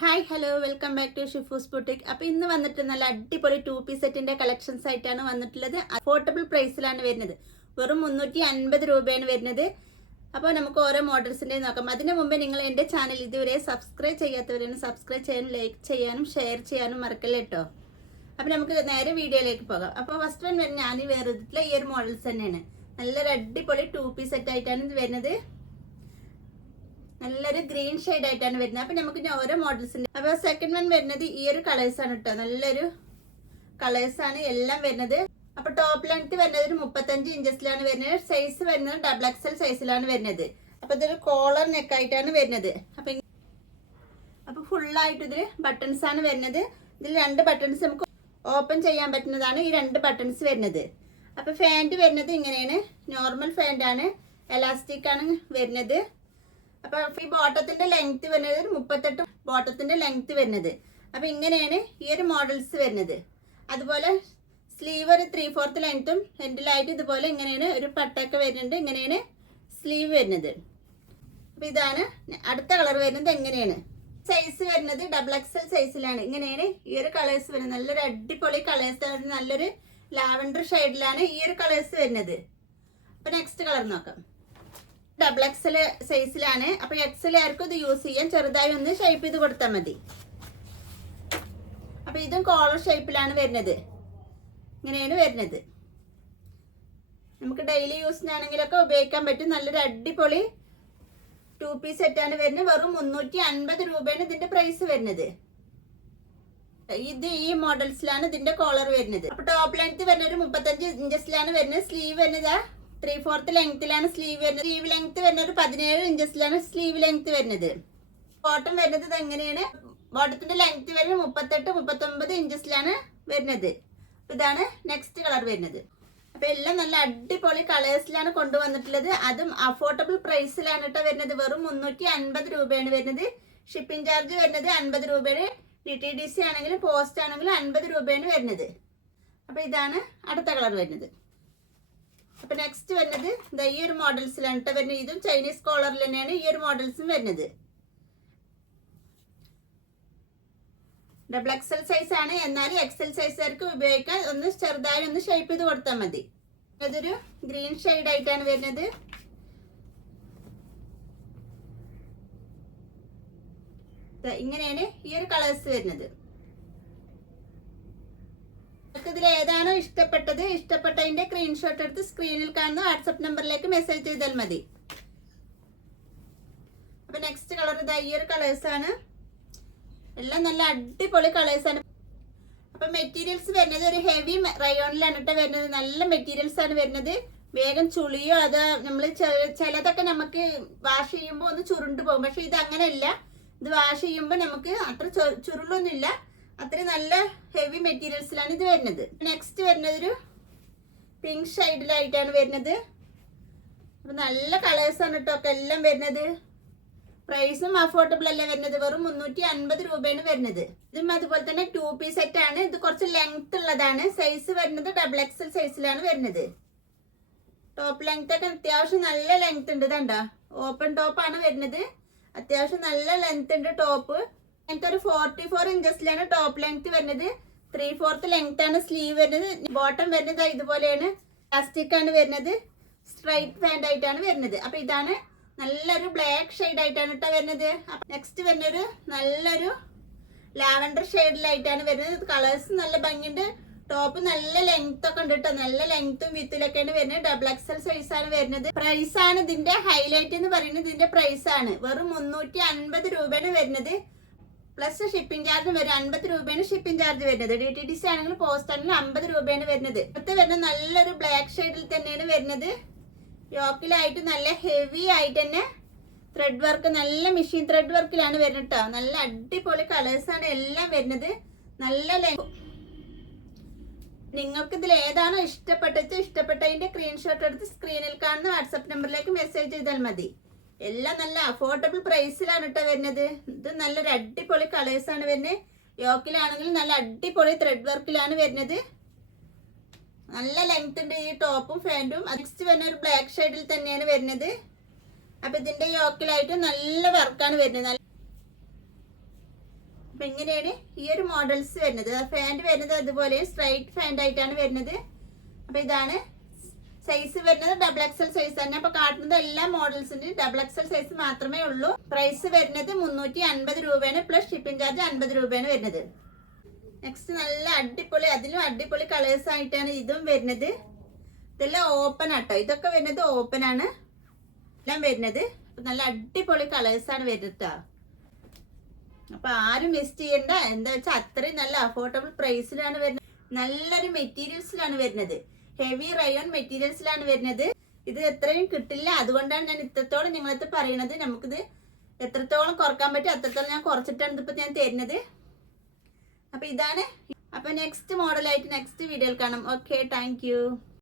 Hi hello welcome back to Shifu's boutique. അപ്പോൾ ഇന്ന് വന്നിട്ട് നല്ല അടിപൊളി 2 പീസ് സെറ്റിന്റെ കളക്ഷൻസ് ആയിട്ടാണ് വന്നിട്ടുള്ളത്. അഫോർഡബിൾ പ്രൈസിലാണ് വരുന്നത്. വെറും 350 രൂപയാണ് വരുന്നത്. അപ്പോൾ നമുക്ക് ഓരോ മോഡൽസിന്റെ നോക്കാം. അതിന് മുമ്പേ നിങ്ങൾ എൻ്റെ ചാനൽ ഇതുവരെ സബ്സ്ക്രൈബ് ചെയ്യാത്തവരാണ് സബ്സ്ക്രൈബ് ചെയ്യാനും ലൈക്ക് ചെയ്യാനും ഷെയർ ചെയ്യാനും മറക്കല്ല കേട്ടോ. അപ്പോൾ നമുക്ക് നേരെ വീഡിയോയിലേക്ക് പോകാം. അപ്പോൾ ഫസ്റ്റ് വൺ വരുന്നത് ഞാൻ വേറെ ഈ ഒരു മോഡൽസ് തന്നെയാണ്. നല്ലൊരു അടിപൊളി 2 പീസ് സെറ്റ് ആയിട്ടാണ് ഇത് വരുന്നത്. നല്ലൊരു ഗ്രീൻ ഷെയ്ഡ് ആയിട്ടാണ് വരുന്നത്. അപ്പൊ നമുക്ക് ഓരോ മോഡൽസിന്റെ അപ്പൊ സെക്കൻഡ് വൺ വരുന്നത് ഈ ഒരു കളേഴ്സ് ആണ് കേട്ടോ. നല്ലൊരു കളേഴ്സ് ആണ് എല്ലാം വരുന്നത്. അപ്പൊ ടോപ്പ് ലെങ്ത് വരുന്നത് ഒരു 35 ഇഞ്ചസിലാണ് വരുന്നത്. സൈസ് വരുന്നത് XXL സൈസിലാണ് വരുന്നത്. അപ്പൊ ഇതൊരു കോളർ നെക്ക് ആയിട്ടാണ് വരുന്നത്. അപ്പൊ ഫുള്ളായിട്ട് ഇതിൽ ബട്ടൺസ് ആണ് വരുന്നത്. ഇതിൽ 2 ബട്ടൺസ് നമുക്ക് ഓപ്പൺ ചെയ്യാൻ പറ്റുന്നതാണ് ഈ 2 ബട്ടൺസ് വരുന്നത്. അപ്പൊ ഫാൻറ് വരുന്നത് ഇങ്ങനെയാണ്. നോർമൽ ഫാൻറ് ആണ്, എലാസ്റ്റിക് ആണ് വരുന്നത്. അപ്പൊ ഈ ബോട്ടത്തിന്റെ ലെങ്ത് വരുന്നത് 38 ബോട്ടത്തിന്റെ ലെങ്ത് വരുന്നത്. അപ്പൊ ഇങ്ങനെയാണ് ഈ ഒരു മോഡൽസ് വരുന്നത്. അതുപോലെ സ്ലീവ് ഒരു 3/4 ലെങ്ത്തും എൻഡിലായിട്ട് ഇതുപോലെ ഇങ്ങനെയാണ് ഒരു പട്ടൊക്കെ വരുന്നുണ്ട്. ഇങ്ങനെയാണ് സ്ലീവ് വരുന്നത്. അപ്പൊ ഇതാണ് അടുത്ത കളർ വരുന്നത്. എങ്ങനെയാണ് സൈസ് വരുന്നത് XXL സൈസിലാണ്. ഇങ്ങനെയാണ് ഈ ഒരു കളേഴ്സ് വരുന്നത്. നല്ലൊരു അടിപൊളി കളേഴ്സ്, നല്ലൊരു ലാവൻഡർ ഷെയ്ഡിലാണ് ഈ ഒരു കളേഴ്സ് വരുന്നത്. അപ്പൊ നെക്സ്റ്റ് കളർ നോക്കാം. XXL സൈസിലാണ്. അപ്പൊ XL ആർക്കും ഇത് യൂസ് ചെയ്യാൻ ചെറുതായി ഒന്ന് ഷേപ്പ് ചെയ്ത് കൊടുത്താൽ മതി. അപ്പൊ ഇതും കോളർ ഷേപ്പിലാണ് വരുന്നത്. ഇങ്ങനെയാണ് വരുന്നത്. നമുക്ക് ഡെയിലി യൂസിനാണെങ്കിലൊക്കെ ഉപയോഗിക്കാൻ പറ്റും. നല്ലൊരു അടിപൊളി 2 പീസ് സെറ്റാണ് വരുന്നത്. വെറും 350 രൂപയാണ് ഇതിന്റെ പ്രൈസ് വരുന്നത്. ഇത് ഈ മോഡൽസിലാണ് ഇതിന്റെ കോളർ വരുന്നത്. അപ്പൊ ടോപ്പ് ലെങ്ത് വരുന്നത് ഒരു 35 ഇഞ്ചസിലാണ് വരുന്നത്. സ്ലീവ് വരുന്നത് 3/4 ലെങ്ത്തിലാണ് സ്ലീവ് വരുന്നത്. സ്ലീവ് ലെങ്ത് വരുന്നത് ഒരു 17 ഇഞ്ചസിലാണ് സ്ലീവ് ലെങ്ത് വരുന്നത്. ബോട്ടം വരുന്നത് ഇത് എങ്ങനെയാണ്. ബോട്ടത്തിന്റെ ലെങ്ത് വരുന്നത് 38-39 ഇഞ്ചസിലാണ് വരുന്നത്. ഇതാണ് നെക്സ്റ്റ് കളർ വരുന്നത്. അപ്പൊ എല്ലാം നല്ല അടിപൊളി കളേഴ്സിലാണ് കൊണ്ടുവന്നിട്ടുള്ളത്. അതും അഫോർഡബിൾ പ്രൈസിലാണ് കേട്ടോ വരുന്നത്. വെറും 350 രൂപയാണ് വരുന്നത്. ഷിപ്പിംഗ് ചാർജ് വരുന്നത് 50 രൂപയാണ്. DTDC ആണെങ്കിലും പോസ്റ്റ് ആണെങ്കിലും 50 രൂപയാണ് വരുന്നത്. അപ്പൊ ഇതാണ് അടുത്ത കളർ വരുന്നത്. അപ്പൊ നെക്സ്റ്റ് വരുന്നത് ഈ ഒരു മോഡൽസിലാണ് കേട്ടോ വരുന്നത്. ഇതും ചൈനീസ് കോളറിൽ തന്നെയാണ് ഈ ഒരു മോഡൽസും വരുന്നത്. XXL സൈസ് ആണ്. എന്നാലും XL സൈസുകാർക്ക് ഉപയോഗിക്കാൻ ഒന്ന് ചെറുതായി ഒന്ന് ഷേപ്പ് ചെയ്ത് കൊടുത്താൽ മതി. ഇതൊരു ഗ്രീൻ ഷെയ്ഡ് ആയിട്ടാണ് വരുന്നത്. ഇങ്ങനെയാണ് ഈ ഒരു കളേഴ്സ് വരുന്നത്. ഇതിൽ ഏതാണോ ഇഷ്ടപ്പെട്ടതിന്റെ സ്ക്രീൻഷോട്ട് എടുത്ത് സ്ക്രീനിൽ കാണുന്ന വാട്സപ്പ് നമ്പറിലേക്ക് മെസ്സേജ് ചെയ്താൽ മതി. അപ്പൊ നെക്സ്റ്റ് കളർ ഈ ഒരു കളേഴ്സ് ആണ്. എല്ലാം നല്ല അടിപൊളി കളേഴ്സ് ആണ്. അപ്പൊ മെറ്റീരിയൽസ് വരുന്നത് ഒരു ഹെവി റയോണിലാണ് കേട്ടോ വരുന്നത്. നല്ല മെറ്റീരിയൽസ് ആണ് വരുന്നത്. വേഗം ചുളിയോ അത് നമ്മൾ ചിലതൊക്കെ നമുക്ക് വാഷ് ചെയ്യുമ്പോൾ ഒന്ന് ചുരുണ്ടു പോകും. പക്ഷെ ഇത് അങ്ങനെയല്ല. ഇത് വാഷ് ചെയ്യുമ്പോൾ നമുക്ക് അത്ര ചുരുളൊന്നുമില്ല. അത്രയും നല്ല ഹെവി മെറ്റീരിയൽസിലാണ് ഇത് വരുന്നത്. നെക്സ്റ്റ് വരുന്നത് ഒരു പിങ്ക് ഷെയ്ഡിലായിട്ടാണ് വരുന്നത്. അപ്പൊ നല്ല കളേഴ്സ് ആണ് കേട്ടോ ഒക്കെ എല്ലാം വരുന്നത്. പ്രൈസും അഫോർഡബിൾ അല്ല വരുന്നത്. വെറും 350 രൂപയാണ് വരുന്നത്. ഇതും അതുപോലെ തന്നെ 2 പീസ് സെറ്റ് ആണ്. ഇത് കുറച്ച് ലെങ്ത് ഉള്ളതാണ്. സൈസ് വരുന്നത് XXL സൈസിലാണ് വരുന്നത്. ടോപ്പ് ലെങ്ത് ഒക്കെ അത്യാവശ്യം നല്ല ലെങ്ത് ഉണ്ട്. ഇതണ്ടോ ഓപ്പൺ ടോപ്പ് ആണ് വരുന്നത്. അത്യാവശ്യം നല്ല ലെങ്ത് ഉണ്ട് ടോപ്പ്. ഒരു 44 ഇഞ്ചസിലാണ് ടോപ്പ് ലെങ്ത് വരുന്നത്. 3/4 ലെങ്ത് ആണ് സ്ലീവ് വരുന്നത്. ബോട്ടം വരുന്നത് ഇതുപോലെയാണ്. പ്ലാസ്റ്റിക് ആണ് വരുന്നത്. സ്ട്രൈറ്റ് പാന്റ് ആയിട്ടാണ് വരുന്നത്. അപ്പൊ ഇതാണ് നല്ലൊരു ബ്ലാക്ക് ഷെയ്ഡ് ആയിട്ടാണ് കേട്ടോ വരുന്നത്. നെക്സ്റ്റ് വരുന്നൊരു നല്ലൊരു ലാവൻഡർ ഷെയ്ഡിലായിട്ടാണ് വരുന്നത്. കളേഴ്സ് നല്ല ഭംഗിയുണ്ട്. ടോപ്പ് നല്ല ലെങ്ത് ഒക്കെ ഉണ്ട് കേട്ടോ. നല്ല ലെങ്ത്തും വിത്തിലൊക്കെയാണ് വരുന്നത്. XXL സൈസ് ആണ് വരുന്നത്. പ്രൈസ് ആണ് ഇതിന്റെ ഹൈലൈറ്റ് എന്ന് പറയുന്നത്. ഇതിന്റെ പ്രൈസ് ആണ് വെറും 350 രൂപയാണ് വരുന്നത്. പ്ലസ് ഷിപ്പിംഗ് ചാർജ് വരും. 50 രൂപയാണ് ഷിപ്പിംഗ് ചാർജ് വരുന്നത്. DTDC ആണെങ്കിലും പോസ്റ്റ് ആണെങ്കിലും 50 രൂപയാണ് വരുന്നത്. അടുത്ത് വരുന്നത് നല്ലൊരു ബ്ലാക്ക് ഷെയ്ഡിൽ തന്നെയാണ് വരുന്നത്. യോക്കിലായിട്ട് നല്ല ഹെവി ആയിട്ട് തന്നെ ത്രെഡ് വർക്ക്, നല്ല മെഷീൻ ത്രെഡ് വർക്കിലാണ് വരുന്നത് കേട്ടോ. നല്ല അടിപൊളി കളേഴ്സ് ആണ് എല്ലാം വരുന്നത്. നല്ല നിങ്ങൾക്ക് ഇതിൽ ഏതാണോ ഇഷ്ടപ്പെട്ടതിന്റെ സ്ക്രീൻഷോട്ട് എടുത്ത് സ്ക്രീനിൽ കാണുന്ന വാട്സപ്പ് നമ്പറിലേക്ക് മെസ്സേജ് ചെയ്താൽ മതി. എല്ലാം നല്ല അഫോർഡബിൾ പ്രൈസിലാണ് കേട്ടോ വരുന്നത്. ഇത് നല്ലൊരു അടിപൊളി കളേഴ്സ് ആണ് വരുന്നത്. യോക്കിലാണെങ്കിലും നല്ല അടിപൊളി ത്രെഡ് വർക്കിലാണ് വരുന്നത്. നല്ല ലെങ്ത് ഉണ്ട് ഈ ടോപ്പും പാന്റും. നെക്സ്റ്റ് വരുന്ന ഒരു ബ്ലാക്ക് ഷെയ്ഡിൽ തന്നെയാണ് വരുന്നത്. അപ്പൊ ഇതിന്റെ യോക്കിലായിട്ട് നല്ല വർക്കാണ് വരുന്നത്. അപ്പം ഇങ്ങനെയാണ് ഈ ഒരു മോഡൽസ് വരുന്നത്. ഫാൻറ് വരുന്നത് അതുപോലെ സ്ട്രൈറ്റ് ഫാൻറ് ആയിട്ടാണ് വരുന്നത്. അപ്പം ഇതാണ് സൈസ് വരുന്നത്. ഡബിൾ എക്സൽ സൈസ് തന്നെ. അപ്പോൾ കാട്ടുന്നത് എല്ലാ മോഡൽസിന് ഡബിൾ എക്സൽ സൈസ് മാത്രമേ ഉള്ളൂ. പ്രൈസ് വരുന്നത് 350 രൂപയാണ്. പ്ലസ് ഷിപ്പിംഗ് ചാർജ് 50 രൂപയാണ് വരുന്നത്. നെക്സ്റ്റ് നല്ല അടിപൊളി, അതിലും അടിപൊളി കളേഴ്സ് ആയിട്ടാണ് ഇതും വരുന്നത്. ഇതെല്ലാം ഓപ്പൺ ആട്ടോ. ഇതൊക്കെ വരുന്നത് ഓപ്പൺ ആണ് എല്ലാം വരുന്നത്. നല്ല അടിപൊളി കളേഴ്സാണ് വരുന്നത്. അപ്പൊ ആരും മിസ് ചെയ്യണ്ട. എന്താ വെച്ചാൽ അത്രയും നല്ല അഫോർഡബിൾ പ്രൈസിലാണ് വരുന്നത്. നല്ലൊരു മെറ്റീരിയൽസിലാണ് വരുന്നത്. ഹെവി റയോൺ മെറ്റീരിയൽസിലാണ് വരുന്നത്. ഇത് എത്രയും കിട്ടില്ല. അതുകൊണ്ടാണ് ഞാൻ ഇത്രത്തോളം നിങ്ങളടുത്ത് പറയണത്. നമുക്കിത് എത്രത്തോളം കുറക്കാൻ പറ്റും അത്രത്തോളം ഞാൻ കുറച്ചിട്ടാണ് ഇതിപ്പോൾ ഞാൻ തരുന്നത്. അപ്പൊ ഇതാണ്. അപ്പൊ നെക്സ്റ്റ് മോഡലായിട്ട് നെക്സ്റ്റ് വീഡിയോയിൽ കാണാം. Okay, thank you.